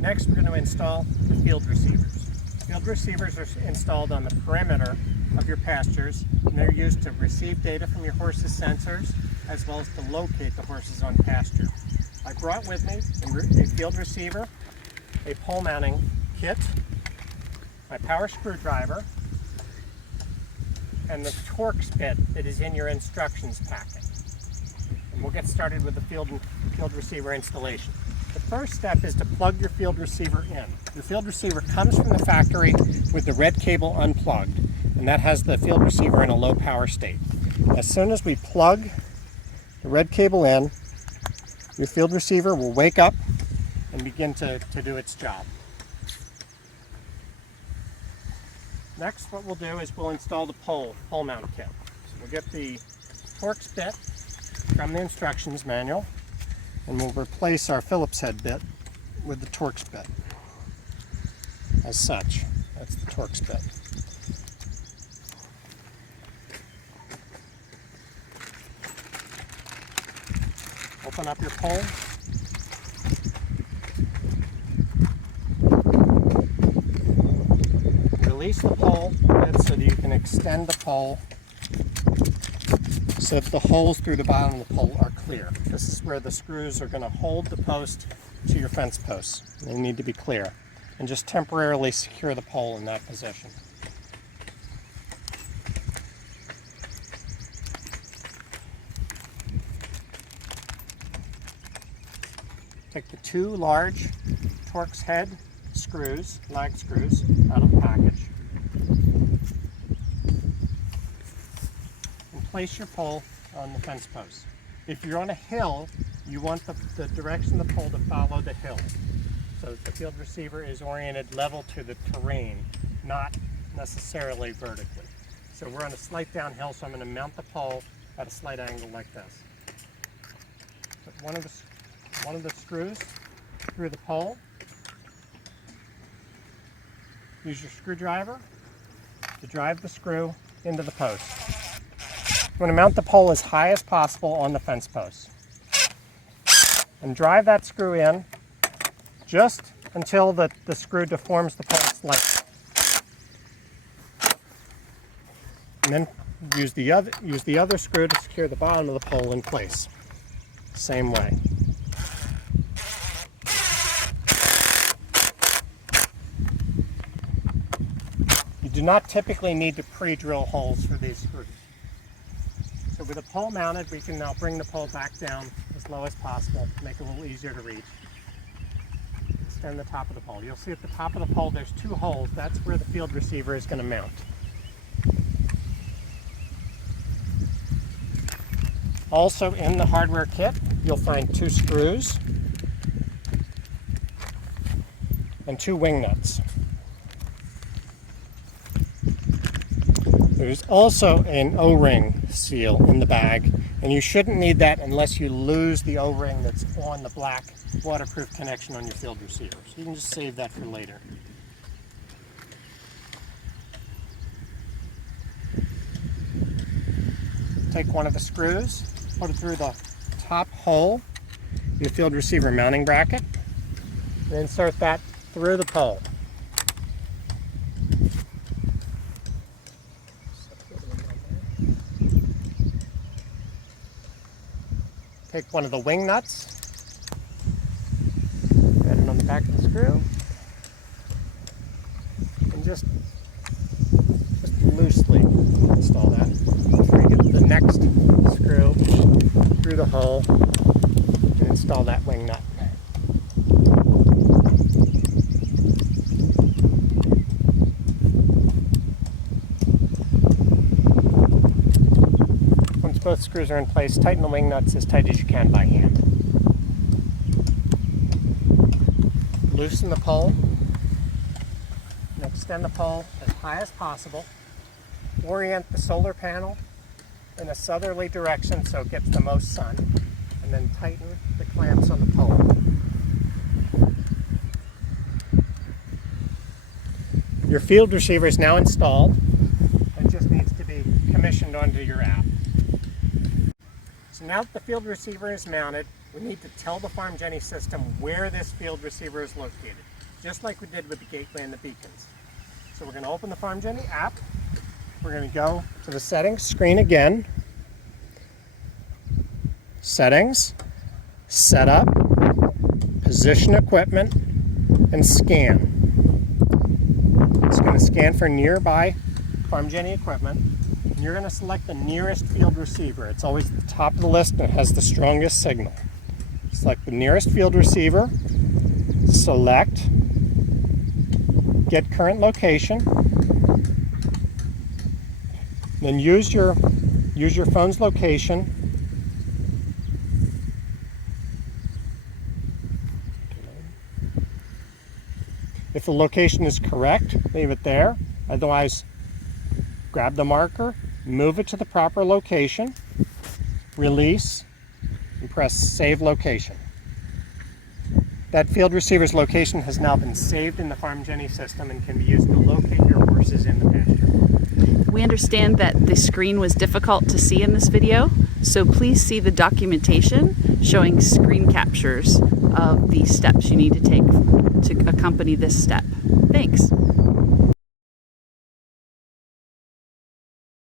Next, we're going to install the field receivers. Field receivers are installed on the perimeter of your pastures, and they're used to receive data from your horse's sensors, as well as to locate the horses on pasture. I brought with me a field receiver, a pole mounting kit, my power screwdriver, and the Torx bit that is in your instructions packet. And we'll get started with the field receiver installation. The first step is to plug your field receiver in. Your field receiver comes from the factory with the red cable unplugged, and that has the field receiver in a low power state. As soon as we plug the red cable in, your field receiver will wake up and begin to do its job. Next, what we'll do is we'll install the pole mount kit. So we'll get the Torx bit from the instructions manual, and we'll replace our Phillips head bit with the Torx bit. As such, that's the Torx bit. Open up your pole. Release the pole so that you can extend the pole so that the holes through the bottom of the pole are clear. This is where the screws are going to hold the post to your fence posts. They need to be clear. And just temporarily secure the pole in that position. Take the two large Torx head screws, lag screws, out of the package, and place your pole on the fence post. If you're on a hill, you want the direction of the pole to follow the hill, so that the field receiver is oriented level to the terrain, not necessarily vertically. So we're on a slight downhill, so I'm going to mount the pole at a slight angle like this. Put one of the screws through the pole. Use your screwdriver to drive the screw into the post. I'm going to mount the pole as high as possible on the fence post. And drive that screw in just until the screw deforms the pole slightly. And then use the other screw to secure the bottom of the pole in place. Same way. You do not typically need to pre-drill holes for these screws. So with the pole mounted, we can now bring the pole back down as low as possible, make it a little easier to reach. Extend the top of the pole. You'll see at the top of the pole there's two holes. That's where the field receiver is going to mount. Also in the hardware kit, you'll find two screws and two wing nuts. There's also an O-ring seal in the bag, and you shouldn't need that unless you lose the O-ring that's on the black waterproof connection on your field receiver. So you can just save that for later. Take one of the screws, put it through the top hole in the field receiver mounting bracket, and insert that through the pole. Take one of the wing nuts, put it on the back of the screw, and just loosely install that. Before you get the next screw through the hole and install that wing nut. Once both screws are in place, tighten the wing nuts as tight as you can by hand. Loosen the pole and extend the pole as high as possible. Orient the solar panel in a southerly direction so it gets the most sun, and then tighten the clamps on the pole. Your field receiver is now installed. It just needs to be commissioned onto your app. So now that the field receiver is mounted, we need to tell the FarmGenie system where this field receiver is located, just like we did with the gateway and the beacons. So we're going to open the FarmGenie app. We're going to go to the settings screen again. Settings, setup, position equipment, and scan. It's going to scan for nearby FarmGenie equipment. And you're going to select the nearest field receiver. It's always at the top of the list and it has the strongest signal. Select the nearest field receiver, select get current location, then use your phone's location. If the location is correct, leave it there. Otherwise, grab the marker, move it to the proper location, release, and press Save Location. That field receiver's location has now been saved in the FarmGenie system and can be used to locate your horses in the pasture. We understand that the screen was difficult to see in this video, so please see the documentation showing screen captures of the steps you need to take to accompany this step. Thanks.